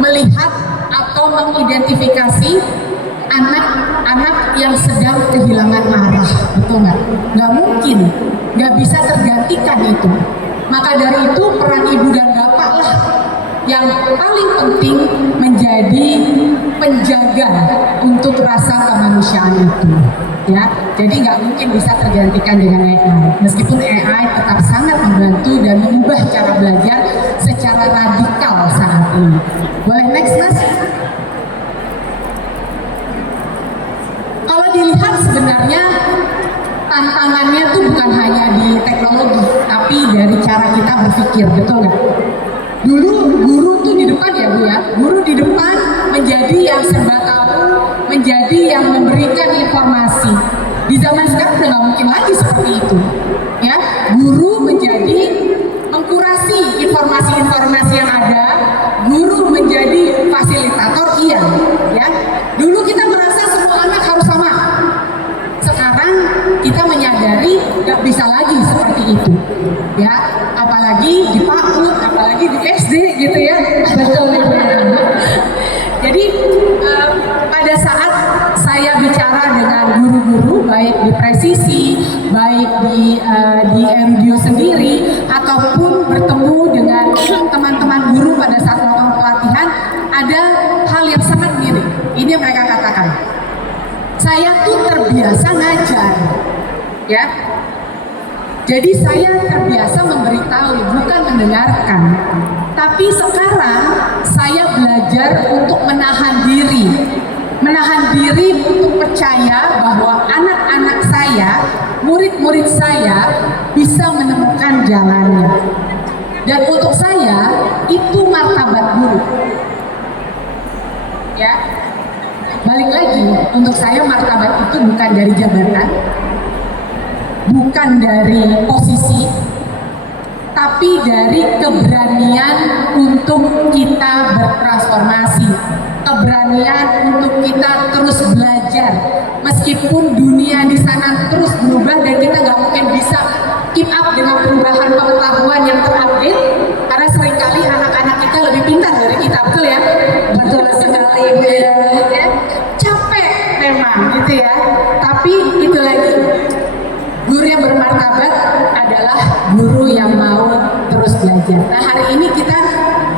melihat atau mengidentifikasi anak-anak yang sedang kehilangan arah, betul nggak? Nggak mungkin, nggak bisa tergantikan itu. Maka dari itu peran ibu dan bapak lah yang paling penting menjadi penjaga untuk rasa kemanusiaan itu, ya. Jadi nggak mungkin bisa tergantikan dengan AI. Meskipun AI tetap sangat membantu dan mengubah cara belajar secara radikal saat ini. Boleh next, Mas? Kalau dilihat sebenarnya tantangannya tuh bukan hanya di teknologi, tapi dari cara kita berpikir, betul nggak? Dulu guru tuh di depan ya Bu ya, guru di depan menjadi yang serba tahu, menjadi yang memberikan informasi. Di zaman sekarang udah nggak mungkin lagi seperti itu, ya. Guru menjadi mengkurasi informasi-informasi yang ada, guru menjadi fasilitator, iya, ya. Dulu kita merasa semua anak harus sama. Sekarang kita menyadari nggak bisa lagi seperti itu, ya. Apalagi di PAUD, apalagi di SD gitu ya. Betul. Jadi pada saat saya bicara dengan guru-guru, baik di Presisi, baik di Erudio sendiri, ataupun bertemu dengan teman-teman guru pada saat melakukan pelatihan, ada hal yang sangat mirip. Ini yang mereka katakan. Saya tuh terbiasa ngajar, ya. Jadi saya terbiasa memberitahu, bukan mendengarkan. Tapi sekarang saya belajar untuk menahan diri. Menahan diri untuk percaya bahwa anak-anak saya, murid-murid saya bisa menemukan jalannya. Dan untuk saya, itu martabat guru. Ya. Balik lagi, untuk saya martabat itu bukan dari jabatan, bukan dari posisi, tapi dari keberanian untuk kita bertransformasi, keberanian untuk kita terus belajar, meskipun dunia di sana terus berubah dan kita nggak mungkin bisa keep up dengan perubahan pengetahuan yang terupdate, karena seringkali anak-anak kita lebih pintar dari kita, betul ya? Betul sekali, ya. Capek memang gitu ya, tapi itu lagi. Guru yang bermartabat adalah guru yang mau terus belajar. Nah, hari ini kita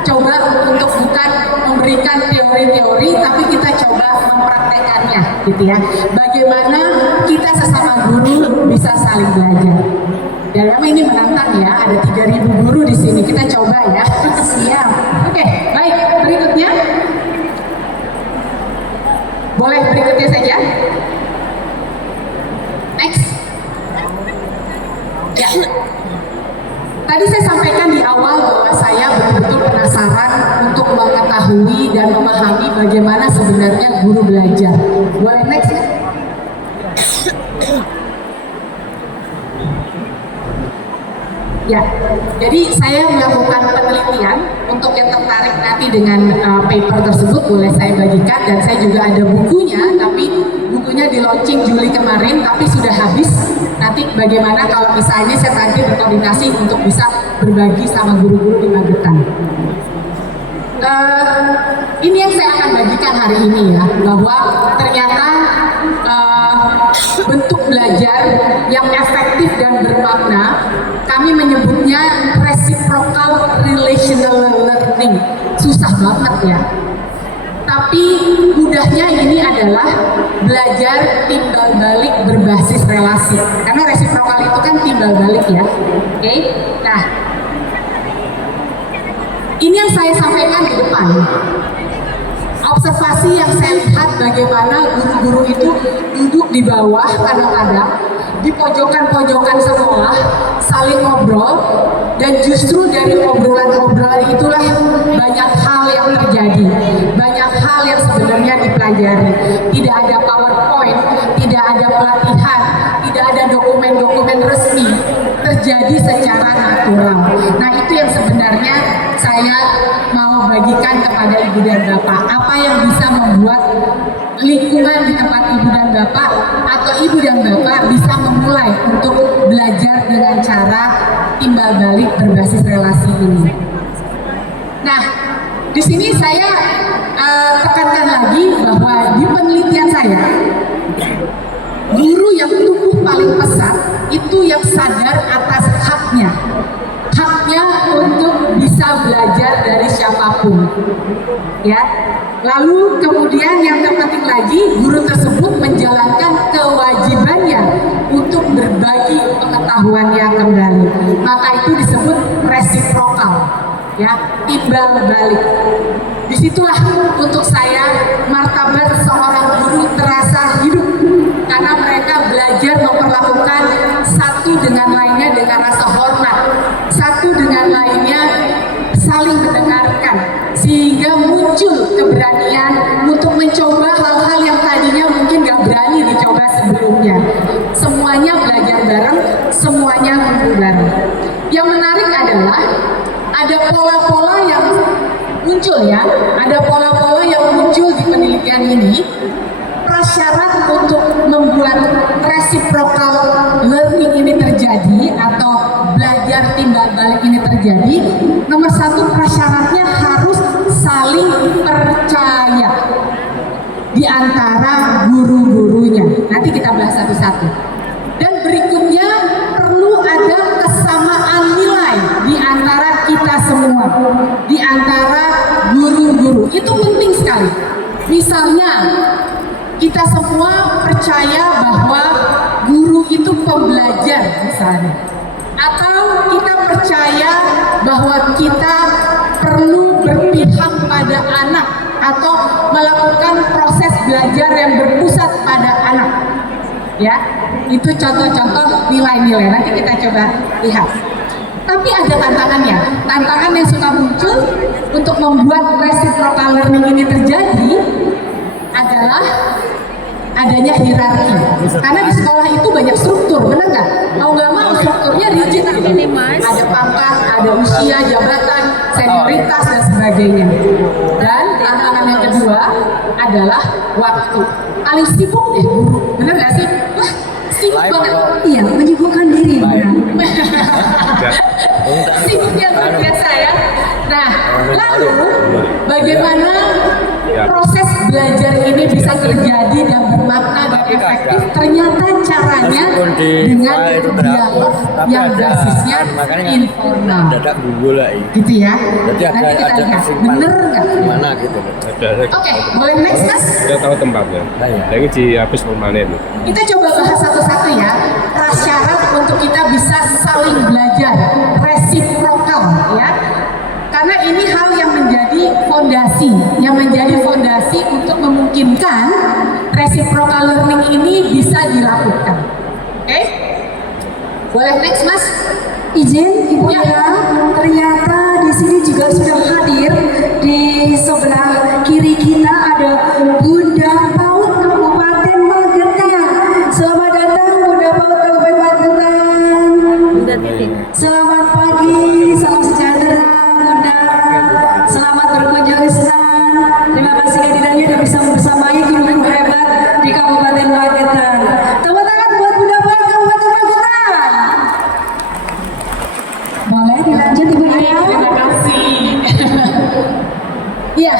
coba untuk bukan memberikan teori-teori, tapi kita coba mempraktekannya, gitu ya. Bagaimana kita sesama guru bisa saling belajar. Dan memang ini menantang ya, ada 3.000 guru di sini. Kita coba ya. Siap. Oke, baik. Berikutnya. Boleh berikutnya saja. Next. Ya. Tadi saya sampaikan di awal bahwa saya betul-betul penasaran untuk mengetahui dan memahami bagaimana sebenarnya guru belajar. Boleh next? Ya, jadi saya melakukan penelitian. Untuk yang tertarik nanti dengan paper tersebut boleh saya bagikan, dan saya juga ada bukunya, tapi bukunya di launching Juli kemarin, tapi sudah habis. Nanti bagaimana kalau misalnya saya nanti berkoordinasi untuk bisa berbagi sama guru-guru di Magetan. Ini yang saya akan bagikan hari ini ya, bahwa ternyata bentuk belajar yang efektif dan bermakna, kami menyebutnya reciprocal relational learning. Susah banget ya. Tapi mudahnya ini adalah belajar timbal balik berbasis relasi. Karena reciprocal itu kan timbal balik ya. Oke? Nah, ini yang saya sampaikan di depan. Observasi yang saya lihat bagaimana guru-guru itu duduk di bawah kadang-kadang, di pojokan-pojokan sekolah, saling ngobrol, dan justru dari obrolan-obrolan itulah banyak hal yang terjadi, banyak hal yang sebenarnya dipelajari. Tidak ada PowerPoint, tidak ada pelatihan, tidak ada dokumen-dokumen resmi, terjadi secara natural. Nah, itu yang sebenarnya saya mau bagikan kepada ibu dan bapak. Apa yang bisa membuat lingkungan di tempat ibu dan bapak atau ibu dan bapak bisa memulai untuk belajar dengan cara timbal balik berbasis relasi ini. Nah, Di sini saya tekankan lagi bahwa di penelitian saya, guru yang tumbuh paling pesat itu yang sadar atas haknya untuk bisa belajar dari siapapun, ya. Lalu kemudian yang terpenting lagi, guru tersebut menjalankan kewajibannya untuk berbagi pengetahuannya kembali. Maka itu disebut resiprokal, ya, timbal balik. Disitulah untuk saya martabat seorang guru terasa hidup, karena mereka belajar memperlakukan satu dengan lainnya dengan rasa hormat, satu dengan lainnya saling mendengarkan, sehingga muncul keberanian untuk mencoba hal-hal yang tadinya mungkin gak berani dicoba sebelumnya. Semuanya belajar bareng, semuanya tumbuh bareng. Yang menarik adalah ada pola-pola yang muncul, ya, ada pola-pola yang muncul di penelitian ini. Prasyarat untuk membuat reciprocal learning ini terjadi atau belajar timbal balik ini terjadi, nomor satu, prasyaratnya harus saling percaya di antara guru-gurunya. Nanti kita bahas satu-satu. Dan berikutnya, perlu ada kesamaan nilai di antara kita semua, di antara guru-guru. Itu penting sekali. Misalnya, kita semua percaya bahwa guru itu pembelajar misalnya, atau kita percaya bahwa kita perlu berpihak pada anak atau melakukan proses belajar yang berpusat pada anak, ya. Itu contoh-contoh nilai-nilai, nanti kita coba lihat. Tapi ada tantangannya. Tantangan yang suka muncul untuk membuat reciprocal learning ini terjadi adalah adanya hierarki. Karena di sekolah itu banyak struktur, benar nggak? Mau nggak mau strukturnya rigid. Ada pangkat, ada usia, jabatan, senioritas, dan sebagainya. Dan tantangan yang kedua adalah waktu. Paling sibuk deh guru, benar nggak sih? Wah, sibuk banget. Iya, menyibukkan diri. Sibuknya luar biasa, ya. Nah, lalu bagaimana proses belajar ini bisa terjadi dan bermakna dan efektif? Ternyata caranya dengan dialog yang basisnya informal. Gitu, ya. Nanti kita lihat, bener nggak? Mana gitu. Oke, boleh next, Mas? Kita tahu tempatnya. Lagi di habis permanen. Kita coba bahas satu-satu, ya. Prasyarat untuk kita bisa saling belajar, resiprokal, ya. Karena ini hal yang menjadi fondasi untuk memungkinkan reciprocal learning ini bisa dilakukan. Oke? Boleh next, Mas? Izin Ibu, ya. Ternyata di sini juga sudah hadir. Di sebelah kiri kita ada Bunda PAUD Kabupaten Magetan. Selamat datang Bunda PAUD Kabupaten Magetan. Selamat pagi, salam sejahtera Bunda. Selamat berkunjung ke sana. Terima kasih kehadirannya dan bisa bersamai guru-guru hebat di Kabupaten Magetan. Tepuk tangan buat Bunda PAUD Kabupaten Magetan. Boleh dilanjut Ibu ya. Terima kasih. Iya,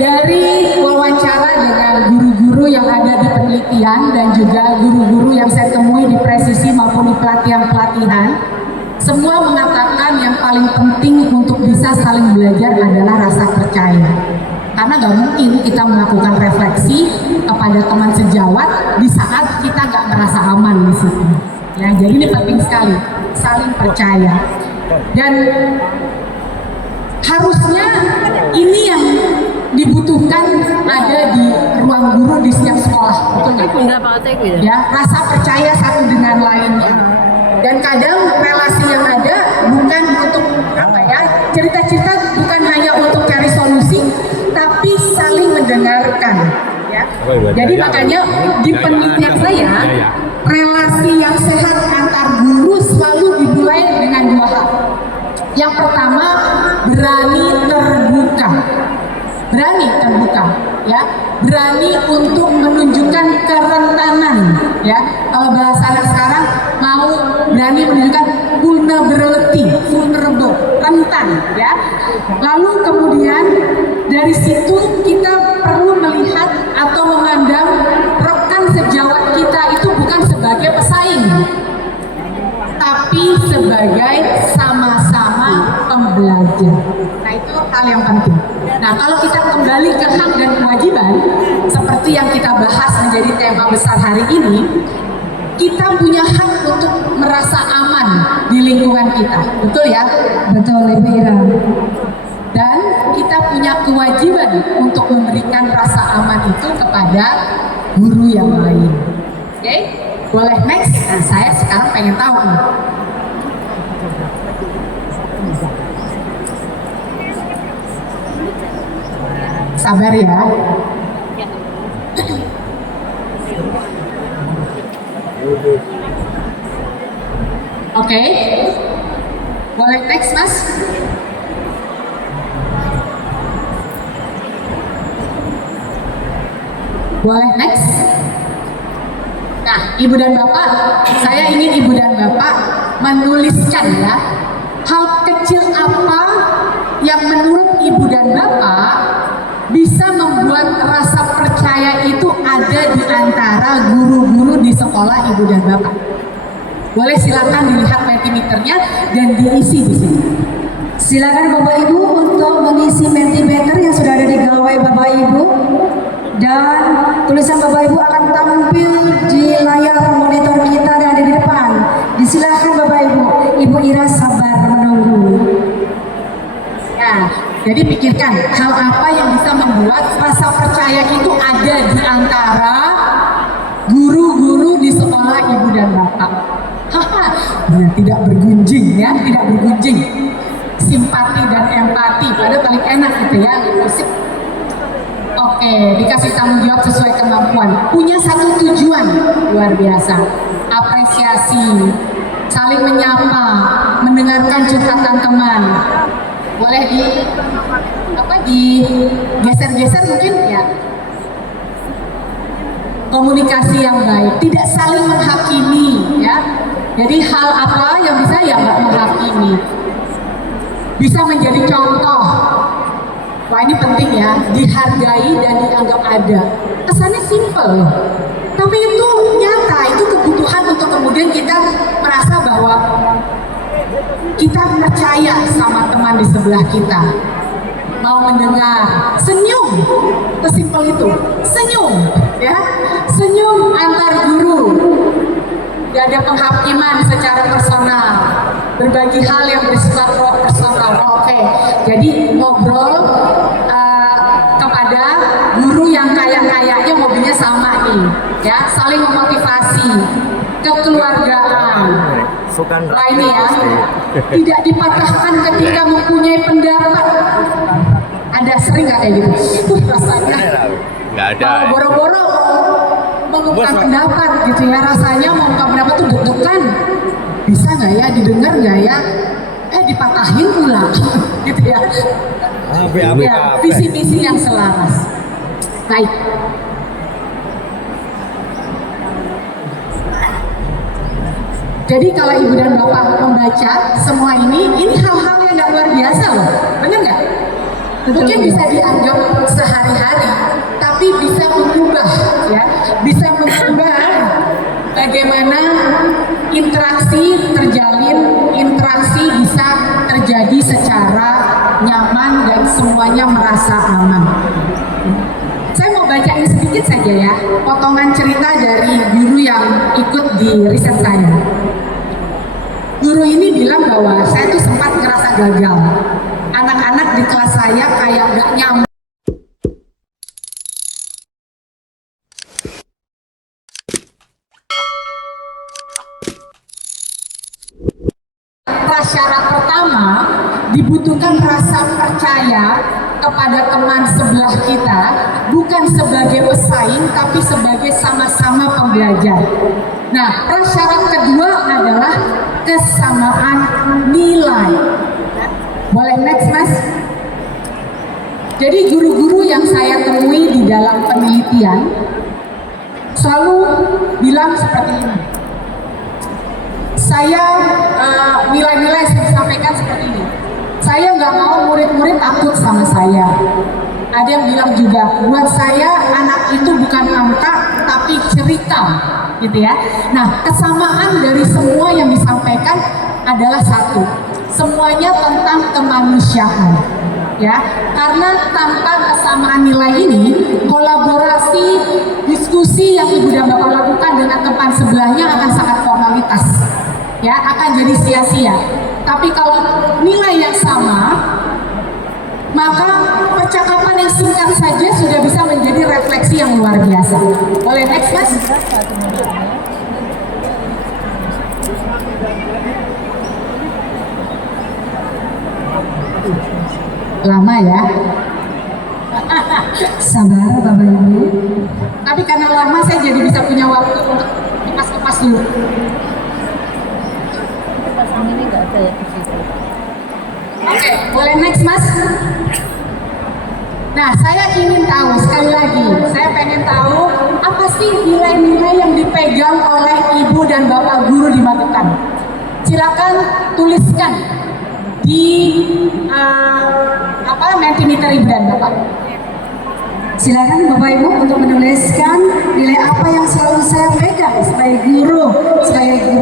dari wawancara dengan guru-guru yang ada di penelitian dan juga guru-guru yang saya temui di presisi maupun di pelatihan-pelatihan, semua mengatakan yang paling penting untuk bisa saling belajar adalah rasa percaya. Karena gak mungkin kita melakukan refleksi kepada teman sejawat di saat kita gak merasa aman di situ. Ya, jadi ini penting sekali, saling percaya. Dan harusnya ini yang dibutuhkan ada di ruang guru di setiap sekolah, betul nggak? Ya, rasa percaya satu dengan lainnya. Dan kadang relasi yang ada bukan untuk cerita-cerita bukan hanya untuk cari solusi, tapi saling mendengarkan. Ya. Jadi makanya di penelitian saya, relasi yang sehat antar guru selalu dimulai dengan dua hal. Yang pertama, berani terbuka, ya, berani untuk menunjukkan kerentanan, ya. Kalau bahasa anak sekarang mau berani menunjukkan vulnerable, rentan, ya. Lalu kemudian dari situ kita perlu melihat atau memandang rekan sejawat kita itu bukan sebagai pesaing, tapi sebagai sama-sama pembelajar. Nah, itu hal yang penting. Nah, kalau kita kembali ke hak dan kewajiban, seperti yang kita bahas menjadi tema besar hari ini, kita punya hak untuk merasa aman di lingkungan kita. Betul ya? Betul, Ibu Ira. Dan kita punya kewajiban untuk memberikan rasa aman itu kepada guru yang lain. Oke? Boleh next? Nah, saya sekarang pengen tahu nih. Sabar ya. Oke. Boleh next, Mas? Boleh next? Nah, Ibu dan Bapak, saya ingin Ibu dan Bapak menuliskan ya, hal kecil apa yang menurut Ibu dan Bapak bisa membuat rasa percaya itu ada di antara guru-guru di sekolah Ibu dan Bapak. Boleh silakan dilihat Mentimeternya dan diisi di sini. Silakan Bapak Ibu untuk mengisi Mentimeter yang sudah ada di gawai Bapak Ibu, dan tulisan Bapak Ibu akan tampil di layar monitor kita yang ada di depan. Disilakan Bapak Ibu. Ibu Ira sabar menunggu. Ya, jadi pikirkan hal apa yang bisa membuat rasa percaya itu ada di antara guru-guru di sekolah Ibu dan Bapak. Haha, ya, tidak bergunjing ya, tidak bergunjing. Simpati dan empati, padahal paling enak gitu ya, musik. Oke, dikasih tanggung jawab sesuai kemampuan. Punya satu tujuan luar biasa. Apresiasi, saling menyapa, mendengarkan curhatan teman. Boleh di geser-geser mungkin ya. Komunikasi yang baik, tidak saling menghakimi ya. Jadi hal apa yang bisa ya nggak menghakimi. Bisa menjadi contoh. Wah, ini penting ya, dihargai dan dianggap ada. Kesannya simple, tapi itu nyata, itu kebutuhan untuk kemudian kita merasa bahwa kita percaya sama teman di sebelah kita. Mau mendengar, senyum, sesimpel itu, senyum, ya, senyum antar guru. Gak ada penghakiman secara personal, berbagi hal yang bersifat personal. Oke. Jadi ngobrol kepada guru yang kayaknya hobinya sama nih, ya, saling memotivasi, kekeluargaan. Nah ini ya, tidak dipatahkan ketika mempunyai pendapat. Ada sering nggak kayak gitu? Rasanya Nggak ada. Boro-boro mengungkapkan pendapat gitu ya, rasanya mengungkapkan pendapat tuh deg-degan. Bisa nggak ya, didengar nggak ya? Dipatahin pula gitu ya. Ya, visi-misi yang selaras. Baik. Jadi kalau Ibu dan Bapak membaca semua ini hal-hal yang nggak luar biasa loh, benar nggak? Mungkin bisa dianggap sehari-hari, tapi bisa mengubah ya, bisa mengubah bagaimana interaksi terjalin, interaksi bisa terjadi secara nyaman dan semuanya merasa aman. Saya mau bacain sedikit saja ya, potongan cerita dari guru yang ikut di riset saya. Guru ini bilang bahwa saya tuh sempat ngerasa gagal. Anak-anak di kelas saya kayak gak nyaman. Prasyarat pertama, dibutuhkan rasa percaya kepada teman sebelah kita, bukan sebagai pesaing, tapi sebagai sama-sama pembelajar. Nah, prasyarat kedua adalah kesamaan nilai. Boleh next, Mas? Jadi guru-guru yang saya temui di dalam penelitian selalu bilang seperti ini. Saya nilai-nilai saya sampaikan seperti ini. Saya nggak mau murid-murid takut sama saya. Ada yang bilang juga, buat saya anak itu bukan angka tapi cerita, gitu ya. Nah, kesamaan dari semua yang disampaikan adalah satu, semuanya tentang kemanusiaan, ya. Karena tanpa kesamaan nilai ini, kolaborasi, diskusi yang ibu dan bapak lakukan dengan teman sebelahnya akan sangat formalitas, ya, akan jadi sia-sia. Tapi kalau nilai yang sama, maka percakapan yang singkat saja sudah bisa menjadi refleksi yang luar biasa. Boleh next, Mas? Lama ya? Sabar Bapak Ibu. Tapi karena lama saya jadi bisa punya waktu untuk kepas-kepas dulu. Pasang ini nggak ada ya di situ. Oke, boleh next, Mas? Nah, saya ingin tahu, sekali lagi, saya pengen tahu apa sih nilai-nilai yang dipegang oleh ibu dan bapak guru di Magetan. Silakan tuliskan di Mentimeter brand Bapak. Silakan Bapak Ibu untuk menuliskan nilai apa yang selalu saya pegang sebagai guru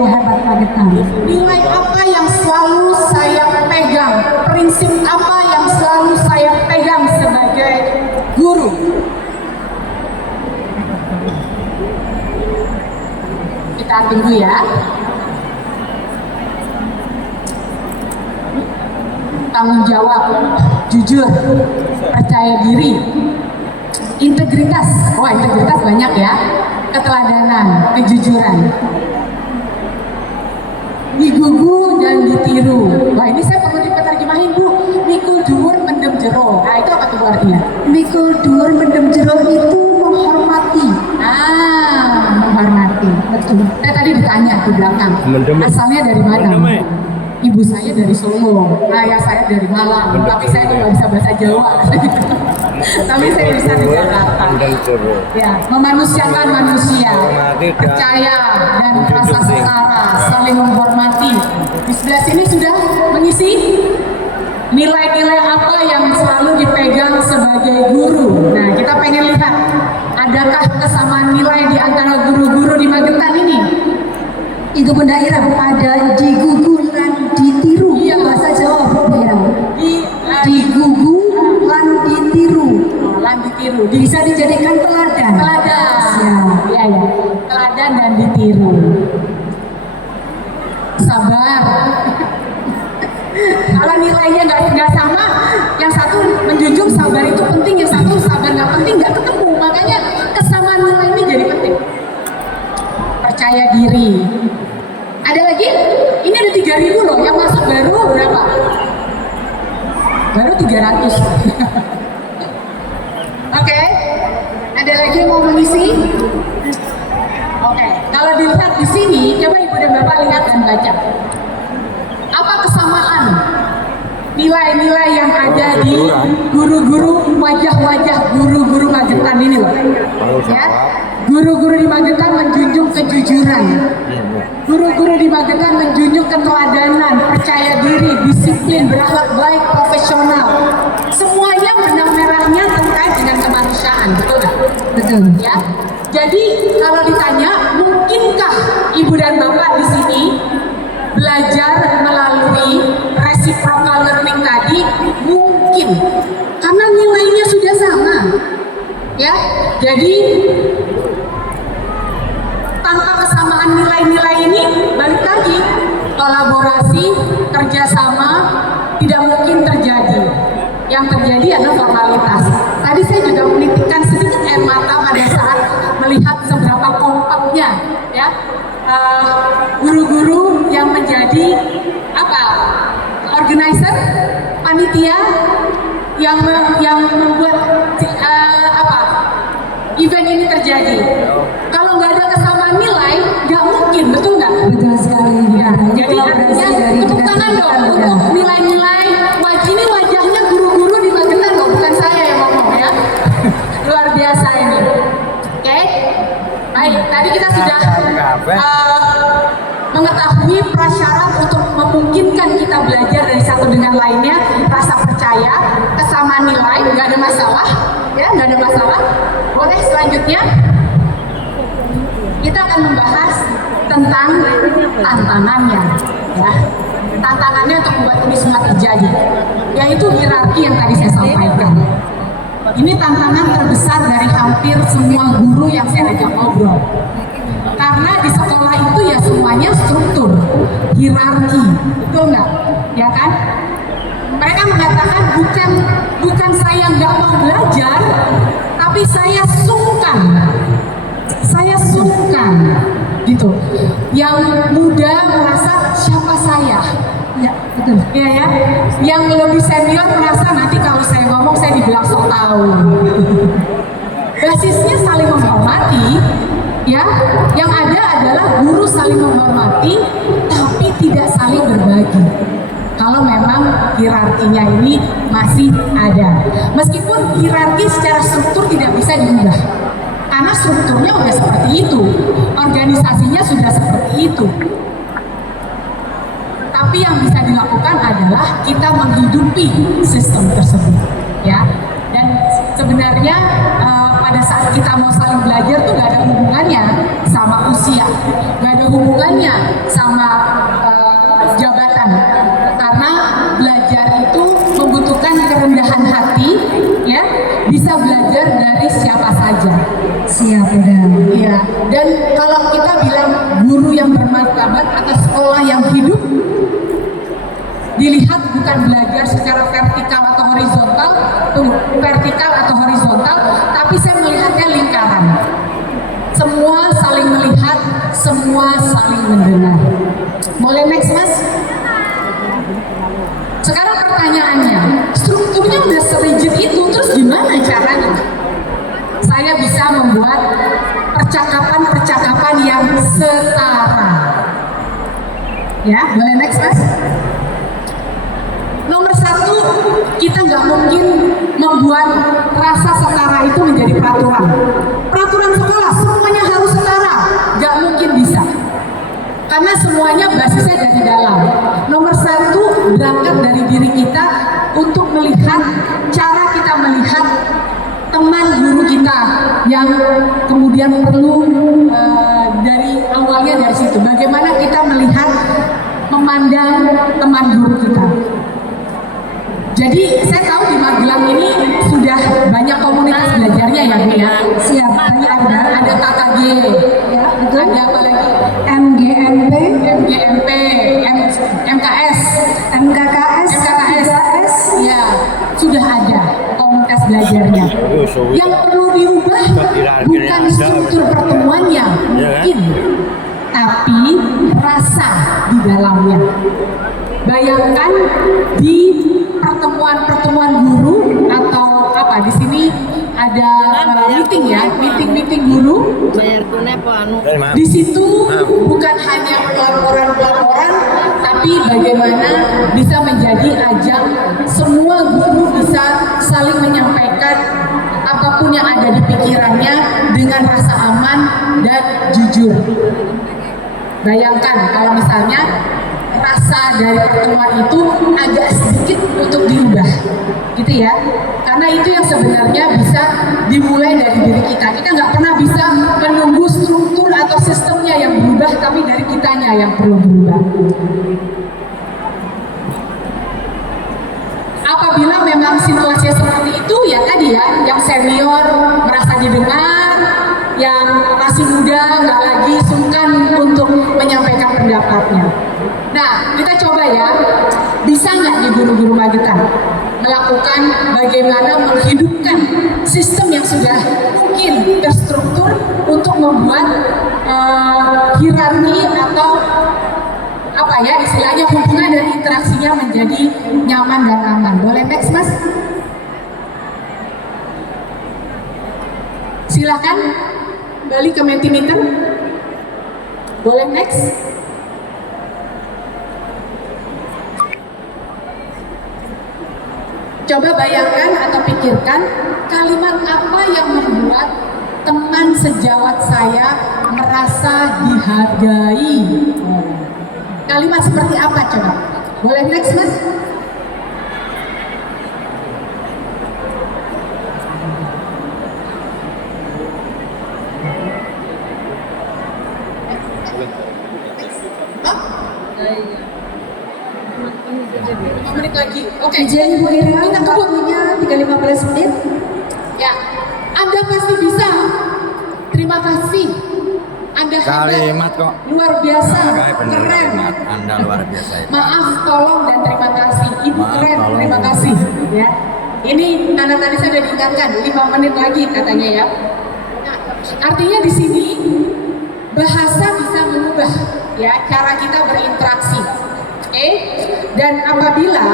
hebat Magetan. Nilai apa yang selalu saya pegang, prinsip apa yang selalu saya pegang sebagai guru. Kita tunggu ya. Tanggung jawab, jujur, percaya diri, integritas. Wah, integritas banyak ya. Keteladanan, kejujuran, digugu dan ditiru. Wah, ini saya perlu diterjemahin, Bu. Mikul dhuwur mendem jero. Nah, itu apa tuh artinya? Mikul dhuwur mendem jero itu menghormati. Menghormati. Betul. Saya tadi ditanya di belakang. Mendem. Asalnya dari mana? Mendem. Ibu saya dari Solo, ayah saya dari Malang, tapi saya nggak bisa bahasa Jawa. Tapi saya bisa di Jakarta. Ya, memanusiakan manusia, percaya dan rasa setara, saling menghormati. Di sebelah sini sudah mengisi nilai-nilai apa yang selalu dipegang sebagai guru. Nah, kita pengen lihat, adakah kesamaan nilai di antara guru-guru di Magetan ini? Itu Bunda Ira, ada digugu lan ditiru. Iya. Bahasa Jawa Bunda Ira. Digugu Lan ditiru. lan ditiru. Bisa dijadikan teladan. Teladan. Siap. Iya ya. Teladan dan ditiru. Sabar. Kalau nilainya nggak sama, yang satu menjunjung sabar itu penting, yang satu sabar nggak penting, nggak ketemu. Makanya kesamaan nilai ini jadi penting. Percaya diri. Ada lagi? Ini ada 3.000 loh, yang masuk baru berapa? Baru 300. Oke. Ada lagi yang mau mengisi? Oke. Kalau dilihat di sini, coba Ibu dan Bapak lihat dan baca. Apa kesamaan nilai-nilai yang ada di guru-guru, wajah-wajah guru-guru Magetan ini loh? Ya. Guru-guru di Magetan menjunjung kejujuran. Guru-guru di Magetan menjunjung keteladanan, percaya diri, disiplin, berakhlak baik, profesional. Semuanya benang merahnya terkait dengan kemanusiaan, betul nggak? Betul. Ya. Jadi kalau ditanya, mungkinkah Ibu dan Bapak di sini belajar melalui reciprocal learning tadi? Mungkin, karena nilainya sudah sama. Ya, jadi tanpa kesamaan nilai-nilai ini, balik lagi, kolaborasi, kerjasama tidak mungkin terjadi. Yang terjadi adalah formalitas. Tadi saya juga menitikkan sedikit air mata pada saat melihat seberapa kompaknya, ya, guru-guru yang menjadi organizer, panitia yang membuat event ini terjadi. Kalau nggak ada kesamaan nilai, nggak mungkin, betul nggak? Betul sekali. Ya, jadi artinya tepuk tangan dong untuk nilai-nilai. Ini wajahnya guru-guru di Magetan loh, bukan saya yang ngomong ya. Luar biasa ini. Oke, baik. Tadi kita sudah mengetahui prasyarat untuk memungkinkan kita belajar dari satu dengan lainnya, rasa percaya, kesamaan nilai, nggak ada masalah, ya nggak ada masalah. Boleh selanjutnya kita akan membahas tentang tantangannya, ya. Tantangannya untuk membuat ini semua terjadi, yaitu hierarki yang tadi saya sampaikan. Ini tantangan terbesar dari hampir semua guru yang saya ajak ngobrol. Karena di sekolah itu ya semuanya struktur, hierarki, betul nggak? Ya kan? Mereka mengatakan bukan saya nggak mau belajar, tapi saya sungkan, gitu. Yang muda merasa siapa saya? Ya, betul. Ya. Yang lebih senior merasa nanti kalau saya ngomong saya dibilang sok tahu. Basisnya saling menghormati, ya. Yang ada adalah guru saling menghormati, tapi tidak saling berbagi. Kalau memang hierarkinya ini masih ada, meskipun hierarki secara struktur tidak bisa diubah, karena strukturnya udah seperti itu, organisasinya sudah seperti itu. Tapi yang bisa dilakukan adalah kita menghidupi sistem tersebut, ya. Dan sebenarnya pada saat kita mau saling belajar tuh gak ada hubungannya sama usia, gak ada hubungannya sama jabatan, karena belajar itu membutuhkan kerendahan hati, ya. Bisa belajar dari siapa saja. Siap, udah. Iya. Dan kalau kita bilang guru yang bermartabat atau sekolah yang hidup, dilihat bukan belajar secara vertikal atau horizontal, tapi saya melihatnya lingkaran. Semua saling melihat, semua saling mendengar. Boleh next, Mas? Sekarang pertanyaannya, strukturnya udah serigid itu, terus gimana caranya? Saya bisa membuat percakapan yang setara. Ya, boleh next, Mas? Nomor satu, kita nggak mungkin membuat rasa setara itu menjadi peraturan. Peraturan sekolah semuanya harus setara, nggak mungkin bisa. Karena semuanya basisnya dari dalam. Nomor satu, berangkat dari diri kita untuk melihat cara kita melihat teman guru kita yang kemudian perlu dari awalnya dari situ. Bagaimana kita melihat, memandang teman guru kita. Jadi saya tahu di Magelang ini sudah banyak komunitas belajarnya ya Bu ya. Siap. Ada KKG, Ya, betul. ada apa lagi? MGMP, MKS, MKKS, 3S. ya sudah ada komunitas belajarnya. Yang perlu diubah bukan struktur pertemuannya mungkin, tapi rasa di dalamnya. Bayangkan di pertemuan guru atau apa di sini ada meeting ya, meeting guru. Bayar tunai apa anu? Di situ bukan hanya pelaporan, tapi bagaimana bisa menjadi ajang semua guru bisa saling menyampaikan apapun yang ada di pikirannya dengan rasa aman dan jujur. Bayangkan kalau misalnya rasa dari pertemuan itu agak sedikit untuk diubah, gitu ya. Karena itu yang sebenarnya bisa dimulai dari diri kita. Kita nggak pernah bisa menunggu struktur atau sistemnya yang berubah, tapi dari kitanya yang perlu berubah. Apabila memang situasinya seperti itu, ya tadi ya, yang senior merasa didengar, yang masih muda nggak lagi sungkan untuk menyampaikan pendapatnya. Nah, kita coba ya, bisa nggak di guru-guru Magetan melakukan bagaimana menghidupkan sistem yang sudah mungkin terstruktur untuk membuat hierarki atau apa ya istilahnya hubungan dan interaksinya menjadi nyaman dan aman. Boleh next, Mas? Silakan balik ke Mentimeter. Boleh next? Coba bayangkan atau pikirkan kalimat apa yang membuat teman sejawat saya merasa dihargai. Kalimat seperti apa coba? Boleh next mas? Lima menit lagi. Oke. Izin Bu Ira, Kita tunggu. waktunya 15 menit. Ya, Anda pasti bisa. Terima kasih. Anda Kalimat kok. luar biasa, Kayak bener keren. kalimat. Anda luar biasa itu. Maaf, tolong dan terima kasih. Ibu Maaf, keren, tolong. terima kasih. Ya, ini tanda tadi saya sudah diingatkan 5 menit lagi katanya ya. Nah, artinya di sini bahasa bisa mengubah ya cara kita berinteraksi. Oke, dan apabila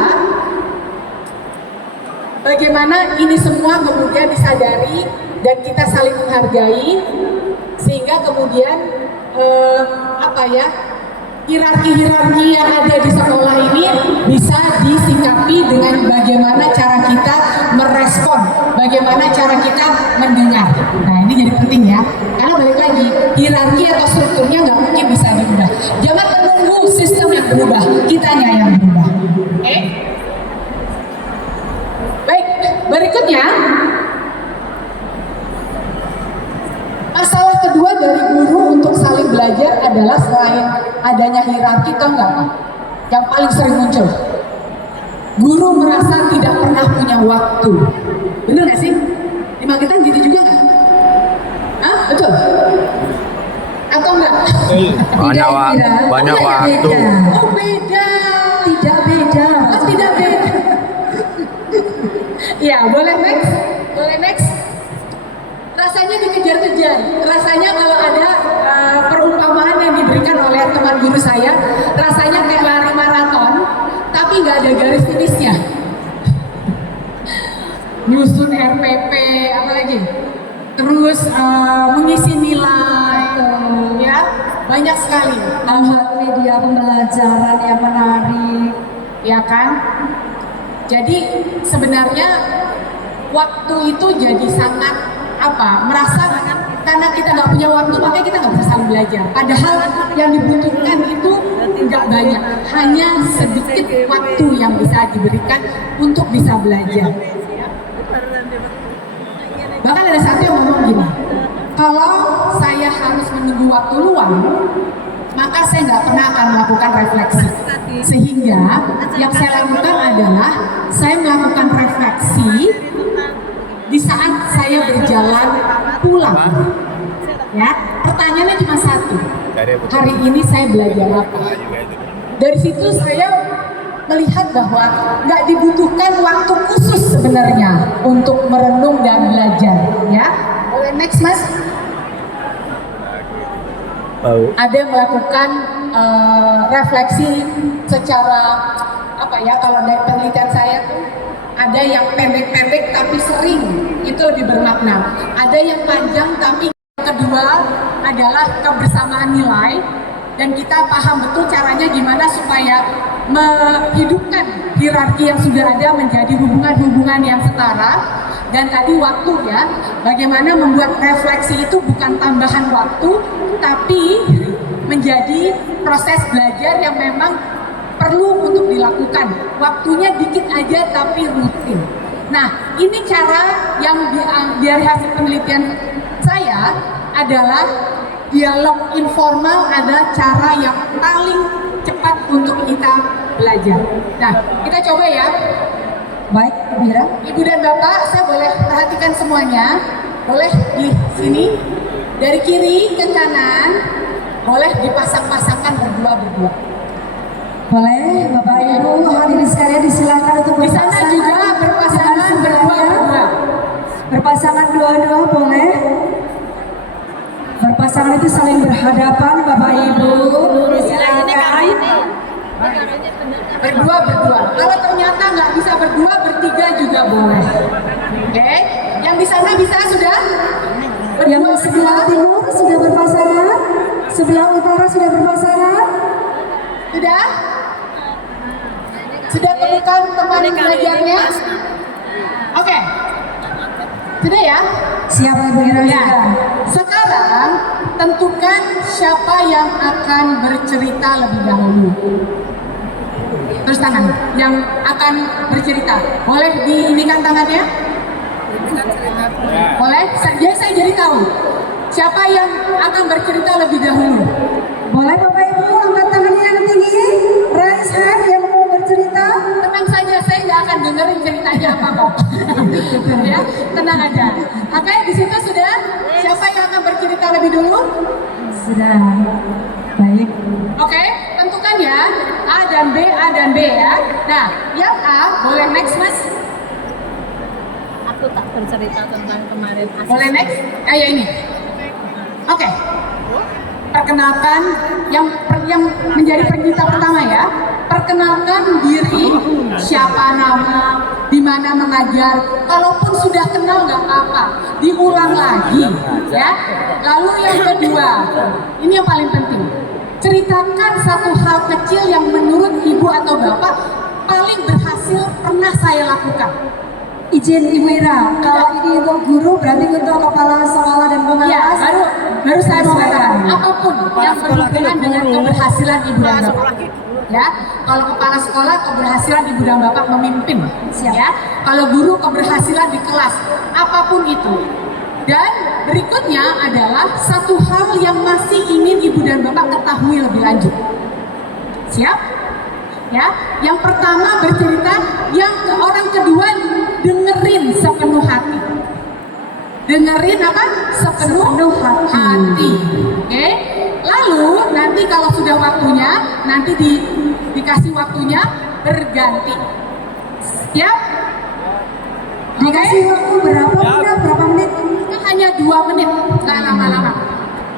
bagaimana ini semua kemudian disadari dan kita saling menghargai sehingga kemudian hierarki-hierarki yang ada di sekolah ini bisa disikapi dengan bagaimana cara kita merespon, bagaimana cara kita mendengar. Nah ini jadi penting ya, karena balik lagi hierarki atau strukturnya nggak mungkin bisa diubah. Jangan menunggu sistem yang berubah, kitanya yang berubah. Oke? Baik, berikutnya masalah kedua dari guru untuk saling belajar adalah selain adanya hierarki, tau nggak Pak? Yang paling sering muncul, guru merasa tidak pernah punya waktu. Bener nggak sih? Di Magetan gitu juga nggak? Hah? Betul? Atau enggak? Banyak, banyak waktu. Oh beda. Tidak beda. Oh, tidak beda. Ya, boleh next? Boleh next? Rasanya dikejar-kejar. Rasanya kalau ada perumpamaan yang diberikan oleh teman guru saya, rasanya kayak lari maraton, tapi nggak ada garis finishnya. Nyusun RPP, apa lagi? Terus mengisi nilai, ya banyak sekali. Membuat media pembelajaran yang menarik. Ya kan? Jadi sebenarnya waktu itu jadi sangat merasa karena kita nggak punya waktu makanya kita nggak bisa saling belajar. Padahal yang dibutuhkan itu nggak banyak, hanya sedikit waktu yang bisa diberikan untuk bisa belajar. Bahkan ada satu yang ngomong gini, kalau saya harus menunggu waktu luang, maka saya nggak pernah akan melakukan refleksi. Sehingga yang saya lakukan adalah saya melakukan refleksi di saat saya berjalan pulang. Ya, pertanyaannya cuma satu. Hari ini saya belajar apa? Dari situ saya melihat bahwa nggak dibutuhkan waktu khusus sebenarnya untuk merenung dan belajar. Ya, boleh next mas? Ada yang melakukan refleksi secara kalau dari penelitian saya tuh ada yang pendek-pendek tapi sering, itu lebih bermakna. Ada yang panjang tapi kedua adalah kebersamaan nilai, dan kita paham betul caranya gimana supaya menghidupkan hierarki yang sudah ada menjadi hubungan-hubungan yang setara. Dan tadi waktu ya, bagaimana membuat refleksi itu bukan tambahan waktu, tapi menjadi proses belajar yang memang perlu untuk dilakukan. Waktunya dikit aja tapi rutin. Nah, ini cara yang dari hasil penelitian saya adalah dialog informal adalah cara yang paling cepat untuk kita belajar. Nah, kita coba ya. Baik, Ibu Ira. Ibu dan Bapak, saya boleh perhatikan semuanya. Boleh di sini, dari kiri ke kanan, boleh dipasang-pasangkan berdua-berdua. Boleh, Bapak Ibu hadirin sekalian disilakan untuk Di sana juga berpasangan berdua-berdua. Berpasangan dua-dua boleh. Berpasangan itu saling berhadapan, Bapak Ibu. Silakan. Berdua-berdua. Kalau ternyata nggak bisa berdua, bertiga juga boleh. Oke? Yang di sana bisa sudah? Yang sebelah timur sudah berpasangan, sebelah utara sudah berpasangan. Sudah? Sudah temukan teman belajarnya? Oke. Sudah ya? Siap Ibu Ira Ya. sudah. Sekarang tentukan siapa yang akan bercerita lebih dahulu. Terus tangan yang akan bercerita. Boleh diinikan tangannya? Boleh? Saya jadi tahu. Siapa yang akan bercerita lebih dahulu? Boleh Bapak Ibu angkat tangannya yang tinggi, raise hand yang mau bercerita. Tenang saja, saya nggak akan dengerin ceritanya apa kok. Ya, tenang aja. Oke, di situ sudah. Siapa yang akan bercerita lebih dulu? Sudah. Baik. Oke, tentukan ya. A dan B ya. Nah, yang A boleh next mas? Aku tak bercerita tentang kemarin. Boleh next? Ya ini. Oke. Perkenalkan yang menjadi pencerita pertama ya. Perkenalkan diri, siapa nama, di mana mengajar. Kalaupun sudah kenal nggak apa-apa, diulang lagi ya. Lalu yang kedua, ini yang paling penting. Ceritakan satu hal kecil yang menurut ibu atau bapak paling berhasil pernah saya lakukan. Izin Ibu Ira, kalau ini untuk guru berarti untuk kepala sekolah dan pengawas. Ya, baru saya mau katakan apapun yang berhubungan dengan keberhasilan ibu dan bapak. Ya, kalau kepala sekolah keberhasilan ibu dan bapak memimpin. Ya, kalau guru keberhasilan di kelas, apapun itu. Dan berikutnya adalah satu hal yang masih ingin ibu dan bapak ketahui lebih lanjut. Siap? Ya, yang pertama bercerita, yang orang kedua dengerin sepenuh hati. Dengerin apa? Sepenuh hati. Oke? Lalu nanti kalau sudah waktunya, nanti dikasih waktunya berganti. Siap? Dikasih waktu berapa menit? Hanya 2 menit, nggak lama-lama.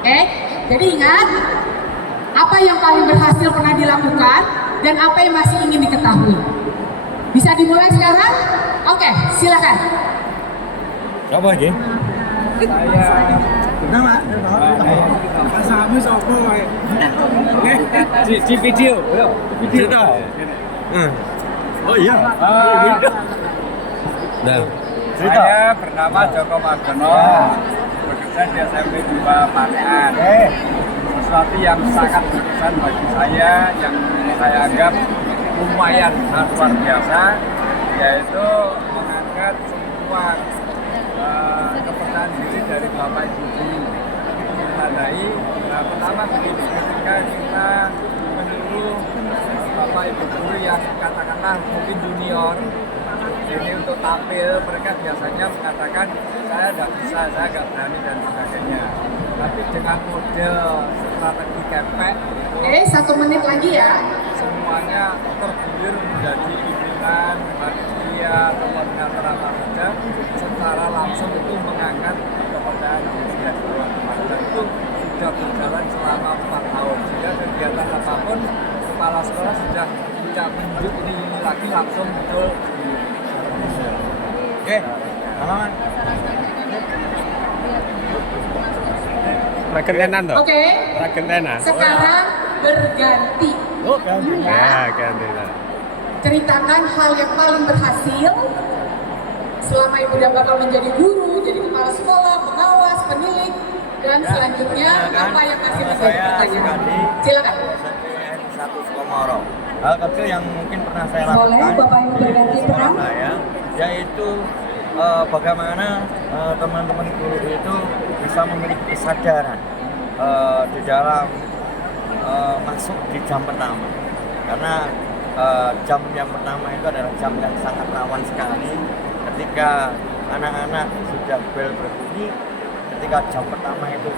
Oke? Jadi ingat, apa yang paling berhasil pernah dilakukan dan apa yang masih ingin diketahui. Bisa dimulai sekarang? Oke, silakan. Apa lagi? Di video. Cerita. Oh iya. Nah, cerita. Saya bernama Joko Margono, bekerja di SMP 2 Panean. Sesuatu yang sangat berkesan bagi saya, yang saya anggap lumayan luar biasa, yaitu mengangkat semua kepercayaan diri dari Bapak Ibu guru. Menandai, pertama ketika kita menyuruh Bapak Ibu guru yang katakanlah mungkin junior ini untuk tampil, mereka biasanya mengatakan saya nggak bisa, saya nggak berani dan sebagainya. Tapi dengan model strategi kepek itu, 1 menit lagi ya. semuanya tergilir menjadi pimpinan, panitia, atau koordinator apa saja, secara langsung itu mengangkat kepercayaan diri teman-teman. Dan itu sudah berjalan selama 4 tahun. Sehingga kegiatan apapun, kepala sekolah sudah tidak menunjuk ini lagi langsung muncul. Oke. Halaman. Raketenan toh? Oke. Raketenan. Sekarang berganti. Ya, gantian. Ceritakan hal yang paling berhasil selama ibu dan bapak menjadi guru, jadi kepala sekolah, pengawas, penilik, dan selanjutnya apa yang masih menjadi pertanyaan. Silakan. Satu Sukomoro. Hal kecil yang mungkin pernah saya lakukan. Boleh Bapak Ibu berganti di sekolah peran? saya, yaitu bagaimana teman-teman guru itu bisa memiliki kesadaran di dalam masuk di jam pertama, karena jam yang pertama itu adalah jam yang sangat rawan sekali. Ketika anak-anak sudah bel berbunyi, ketika jam pertama itu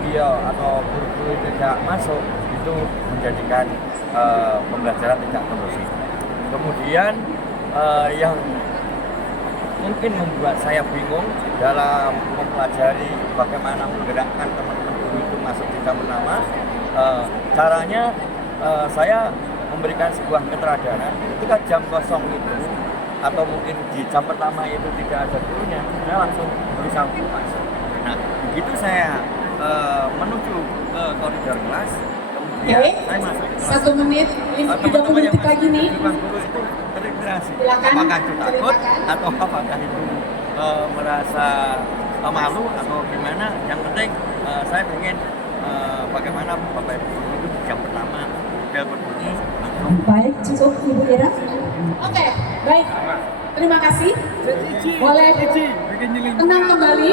beliau atau guru-guru tidak masuk, itu menjadikan pembelajaran tidak kondusif. Kemudian yang mungkin membuat saya bingung dalam mempelajari bagaimana menggerakkan teman-teman guru itu masuk di jam pertama, caranya saya memberikan sebuah keteladanan. Ketika jam kosong itu atau mungkin di jam pertama itu tidak ada gurunya, saya langsung berusaha untuk masuk. Nah, begitu saya menuju ke koridor kelas, kemudian saya masuk ke kelas. 1 menit, 30 detik lagi nih. Guru itu terinspirasi. Silakan, Apakah itu takut ceritakan. atau apakah itu merasa malu atau gimana. Yang penting saya ingin bagaimana Bapak Ibu guru itu jam pertama bel berbunyi langsung. Baik, cukup Ibu Ira. Oke, baik. Terima kasih. Boleh bikin nyeling. tenang kembali.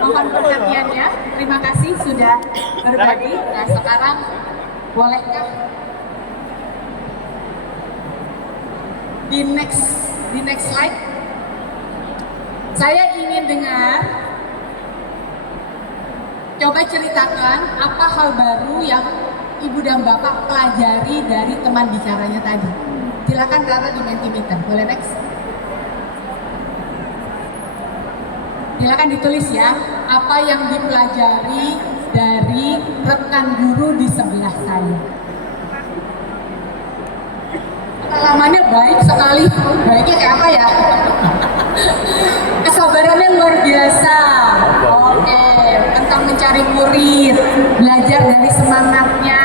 Mohon perhatiannya. Terima kasih sudah berbagi. Nah, sekarang bolehkah di next slide saya ingin dengar, coba ceritakan apa hal baru yang Ibu dan Bapak pelajari dari teman bicaranya tadi. Silakan taruh di Mentimeter. Boleh next? Silakan ditulis ya, apa yang dipelajari dari rekan guru di sebelah saya. Pengalamannya baik sekali. Baiknya kayak apa ya? Kesabarannya luar biasa. Oke, tentang mencari murid, belajar dari semangatnya.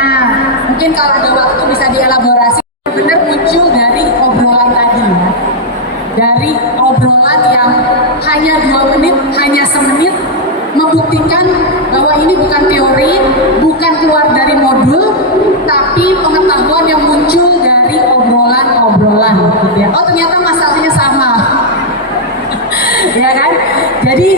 Mungkin kalau ada waktu bisa dielaborasi. Benar muncul dari obrolan tadi ya. Dari obrolan yang hanya 2 menit, hanya semenit, membuktikan bahwa ini bukan teori, bukan keluar dari modul, tapi pengetahuan yang muncul dari obrolan-obrolan gitu ya. Oh ternyata masalahnya sama. Ya kan? Jadi